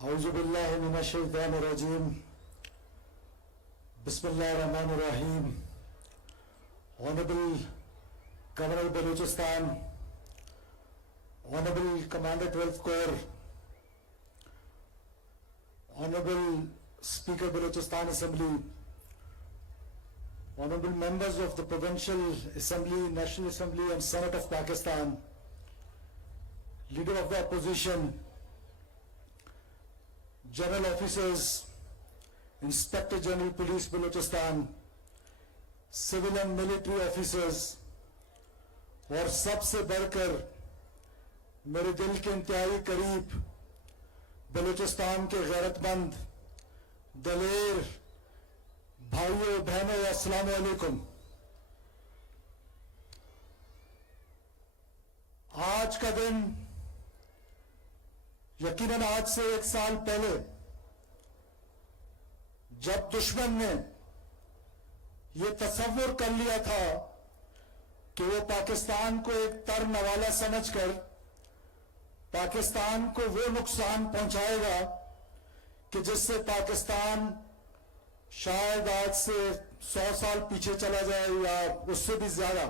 اعوذ باللہ من الشیطان الرجیم بسم اللہ الرحمن الرحیم. Honorable Governor of Balochistan, Honorable Commander 12th Corps, Honorable Speaker Balochistan Assembly, Honorable members of the Provincial Assembly, National Assembly and Senate of Pakistan, Leader of the Opposition, General Officers, Inspector General Police Balochistan, Civil and Military Officers, اور سب سے بڑھ کر میرے دل کے انتہائی قریب بلوچستان کے غیرت مند دلیر بھائیوں بہنوں السلام علیکم. آج کا دن یقیناً آج سے 1 سال پہلے جب دشمن نے یہ تصور کر لیا تھا کہ وہ پاکستان کو ایک تر نوالا سمجھ کر پاکستان کو وہ نقصان پہنچائے گا کہ جس سے پاکستان شاید آج سے 100 سال پیچھے چلا جائے یا اس سے بھی زیادہ،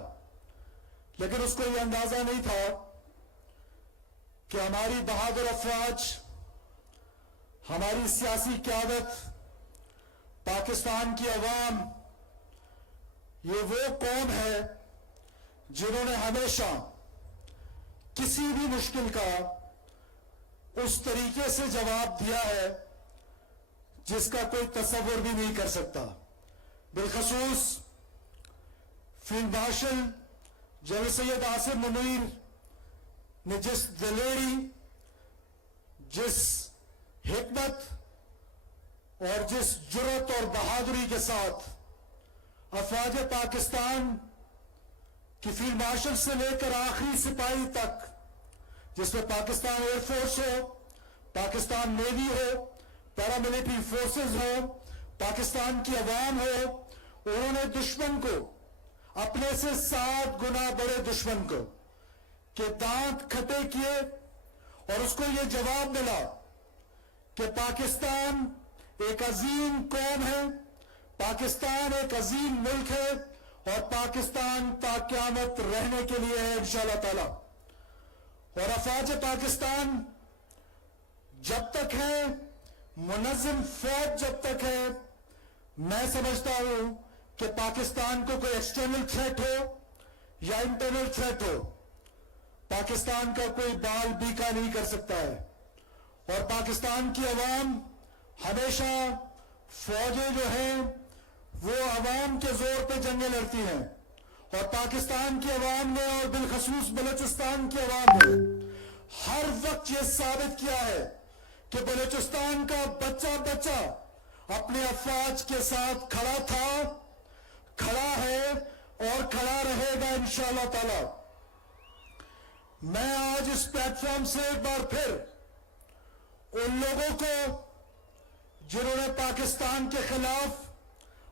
لیکن اس کو یہ اندازہ نہیں تھا کہ ہماری بہادر افواج، ہماری سیاسی قیادت، پاکستان کی عوام، یہ وہ قوم ہے جنہوں نے ہمیشہ کسی بھی مشکل کا اس طریقے سے جواب دیا ہے جس کا کوئی تصور بھی نہیں کر سکتا. بالخصوص فیلڈ مارشل جنرل سید آصف منیر نے جس دلیری، جس حکمت اور جس جرأت اور بہادری کے ساتھ افواج پاکستان کہ فیلڈ مارشل سے لے کر آخری سپاہی تک، جس میں پاکستان ایئر فورس ہو، پاکستان نیوی ہو، پیراملٹری فورسز ہو، پاکستان کی عوام ہو، انہوں نے دشمن کو، اپنے سے 7 گنا بڑے دشمن کو کہ دانت کھٹے کیے اور اس کو یہ جواب ملا کہ پاکستان ایک عظیم قوم ہے، پاکستان ایک عظیم ملک ہے اور پاکستان تا قیامت رہنے کے لیے ہے انشاءاللہ تعالی. اور افواج پاکستان جب تک ہے، منظم فوج جب تک ہے، میں سمجھتا ہوں کہ پاکستان کو کوئی ایکسٹرنل تھریٹ ہو یا انٹرنل تھریٹ ہو، پاکستان کا کوئی بال بیکا نہیں کر سکتا ہے. اور پاکستان کی عوام ہمیشہ، فوجیں جو ہیں وہ عوام کے زور پہ جنگیں لڑتی ہیں، اور پاکستان کی عوام نے اور بالخصوص بلوچستان کی عوام نے ہر وقت یہ ثابت کیا ہے کہ بلوچستان کا بچہ بچہ اپنے افواج کے ساتھ کھڑا تھا، کھڑا ہے اور کھڑا رہے گا انشاءاللہ تعالی. میں آج اس پلیٹ فارم سے ایک بار پھر ان لوگوں کو جنہوں نے پاکستان کے خلاف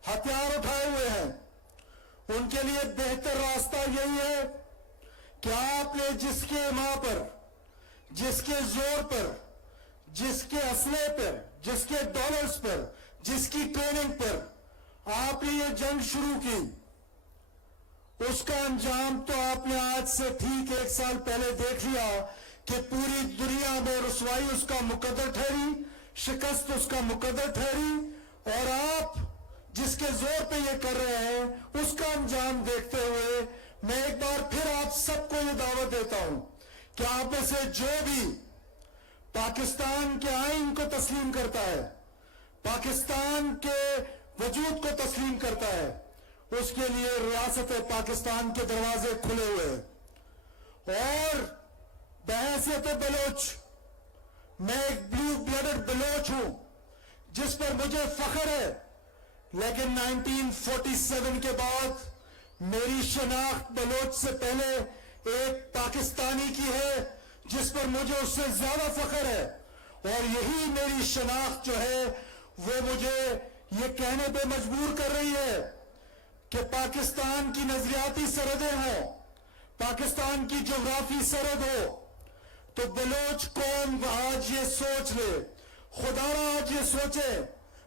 ہتھیار اٹھائے ہوئے ہیں، ان کے لیے بہتر راستہ یہی ہے کہ آپ نے جس کے ماں پر، جس کے زور پر، جس کے اسلحے پر، جس کے ڈالرز پر، جس کی ٹریننگ پر آپ نے یہ جنگ شروع کی، اس کا انجام تو آپ نے آج سے ٹھیک 1 سال پہلے دیکھ لیا کہ پوری دنیا میں رسوائی اس کا مقدر ٹھہری، شکست اس کا مقدر ٹھہری، اور آپ جس کے زور پہ یہ کر رہے ہیں اس کا انجام دیکھتے ہوئے میں ایک بار پھر آپ سب کو یہ دعوت دیتا ہوں کہ آپ میں سے جو بھی پاکستان کے آئین کو تسلیم کرتا ہے، پاکستان کے وجود کو تسلیم کرتا ہے، اس کے لیے ریاست پاکستان کے دروازے کھلے ہوئے ہیں. اور بحیثیت بلوچ، میں ایک بلو بلڈڈ بلوچ ہوں جس پر مجھے فخر ہے، لیکن 1947 کے بعد میری شناخت بلوچ سے پہلے ایک پاکستانی کی ہے جس پر مجھے اس سے زیادہ فخر ہے. اور یہی میری شناخت جو ہے وہ مجھے یہ کہنے پہ مجبور کر رہی ہے کہ پاکستان کی نظریاتی سرحدیں ہوں، پاکستان کی جغرافی سرحد ہو، تو بلوچ قوم آج یہ سوچ لے خدا را آج یہ سوچے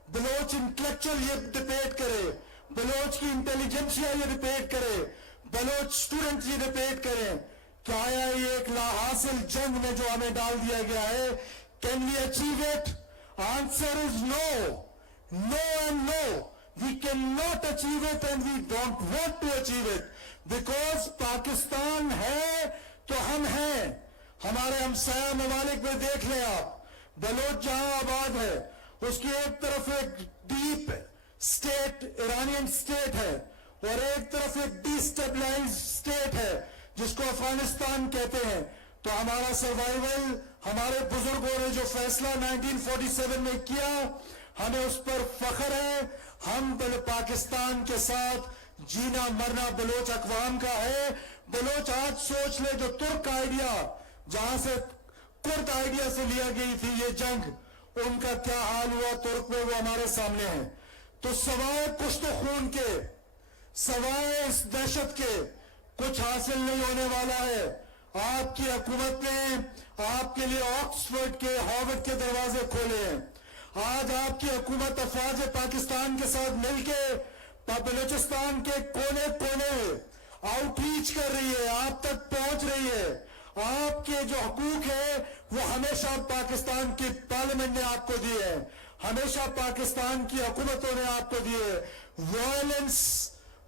بلوچ انٹلیکچل یہ ڈبیٹ کرے, بلوچ کی انٹیلیجنسیا یہ ڈبیٹ کرے, بلوچ سٹوڈنٹ یہ ڈبیٹ کریں کہ آیا یہ ایک لا حاصل جنگ میں جو ہمیں ڈال دیا گیا ہے, can we achieve it? Answer is no. No and no. We cannot achieve it and we don't want to achieve it. Because Pakistan ہے تو ہم ہیں. ہمارے ہمسایہ ممالک میں دیکھ لیں آپ, بلوچ جہاں آباد ہے اس کی ایک طرف ایک ڈیپ اسٹیٹ ایرانین اسٹیٹ ہے اور ایک طرف ایک ڈی اسٹیبلائز اسٹیٹ ہے جس کو افغانستان کہتے ہیں. تو ہمارا سروائیول, ہمارے بزرگوں نے جو فیصلہ 1947 میں کیا, ہمیں اس پر فخر ہے. ہم پاکستان کے ساتھ جینا مرنا بلوچ اقوام کا ہے. بلوچ آج سوچ لے جو ترک آئیڈیا, جہاں سے کرد آئیڈیا سے لیا گئی تھی یہ جنگ, ان کا کیا حال ہوا ترک میں, وہ ہمارے سامنے ہے. تو سوائے کشت و خون کے, سوائے اس دہشت کے کچھ حاصل نہیں ہونے والا ہے. آپ کی حکومت نے آپ کے لیے آکسفورڈ کے, ہارورڈ کے دروازے کھولے ہیں. آج آپ کی حکومت افواج پاکستان کے ساتھ مل کے بلوچستان کے کونے کونے آؤٹ ریچ کر رہی ہے, آپ تک پہنچ رہی ہے. آپ کے جو حقوق ہیں وہ ہمیشہ پاکستان کی پارلیمنٹ نے آپ کو دیے ہیں, ہمیشہ پاکستان کی حکومتوں نے آپ کو دیے.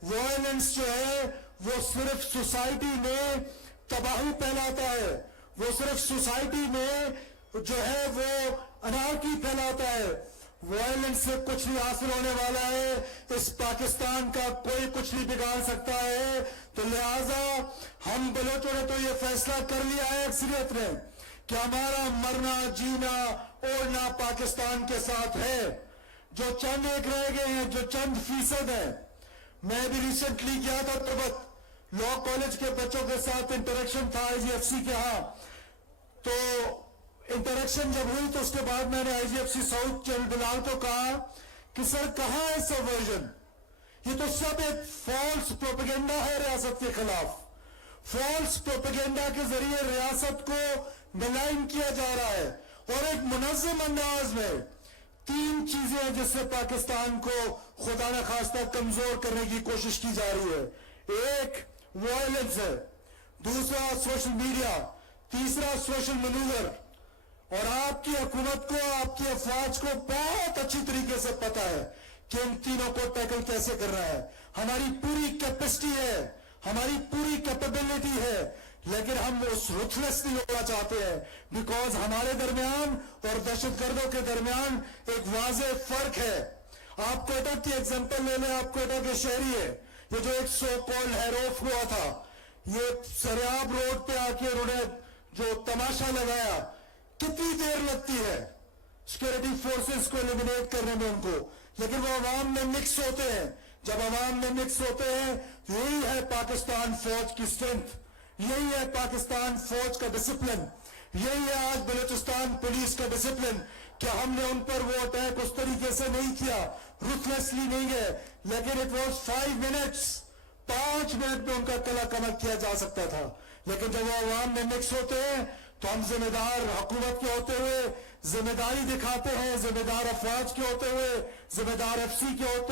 وائلنس جو ہے وہ صرف سوسائٹی میں تباہی پھیلاتا ہے, وہ صرف سوسائٹی میں جو ہے وہ انارکی پھیلاتا ہے. وائلنس سے کچھ نہیں حاصل ہونے والا ہے. اس پاکستان کا کوئی کچھ نہیں بگاڑ سکتا ہے. تو لہٰذا ہم بلوچوں نے تو یہ فیصلہ کر لیا ہے اکثریت نے کہ ہمارا مرنا جینا اوڑھنا پاکستان کے ساتھ ہے. جو چند ایک رہ گئے ہیں, جو چند فیصد ہیں, میں بھی ریسنٹلی گیا تھا تربت, لا کالج کے بچوں کے ساتھ انٹریکشن تھا آئی جی ایف سی کے ہاں. تو انٹریکشن جب ہوئی تو اس کے بعد میں نے آئی جی ایف سی ساؤتھ جنرل بلال کو کہا کہ سر کہاں ہے سبورژن, یہ تو سب ایک فالس پروپیگنڈا ہے ریاست کے خلاف. فالس پروپیگنڈا کے ذریعے ریاست کو ملائن کیا جا رہا ہے اور ایک منظم انداز میں 3 چیزیں ہیں جس سے پاکستان کو خدا نخواستہ کمزور کرنے کی کوشش کی جا رہی ہے. ایک وائلنس ہے, دوسرا سوشل میڈیا, تیسرا سوشل مینوور. اور آپ کی حکومت کو, آپ کی افواج کو بہت اچھی طریقے سے پتا ہے کہ ان تینوں کو ٹیکل کیسے کرنا ہے. ہماری پوری کیپیسٹی ہے, ہماری پوری کیپیبلٹی ہے, لیکن ہم اس رتھلیسلی ہونا چاہتے ہیں بیکاز ہمارے درمیان اور دہشت گردوں کے درمیان ایک واضح فرق ہے. آپ کوئٹہ کی ایگزامپل لے لیں, آپ کوئٹہ کے شہری ہیں, یہ جو ایک سو کال ہیروف ہوا تھا, یہ سریاب روڈ پہ آ کے انہوں نے جو تماشا لگایا, کتنی دیر لگتی ہے سیکورٹی فورسز کو ایلیمینیٹ کرنے میں ان کو, لیکن وہ عوام میں مکس ہوتے ہیں. جب عوام میں مکس ہوتے ہیں, یہی ہے پاکستان فوج کی اسٹرینتھ, یہی ہے پاکستان فوج کا ڈسپلن, یہی ہے آج بلوچستان پولیس کا ڈسپلن کہ ہم نے ان پر وہ اٹیک اس طریقے سے نہیں کیا, رuthlessly نہیں گئے, لیکن it was 5 minutes, 5 منٹ میں ان کا قلعہ کمر کیا جا سکتا تھا. لیکن جب وہ عوام میں مکس ہوتے ہیں تو ہم ذمہ دار حکومت کے ہوتے ہوئے ذمہ داری دکھاتے ہیں, ذمہ دار افواج کے ہوتے ہوئے, ذمہ دار ایف سی کے ہوتے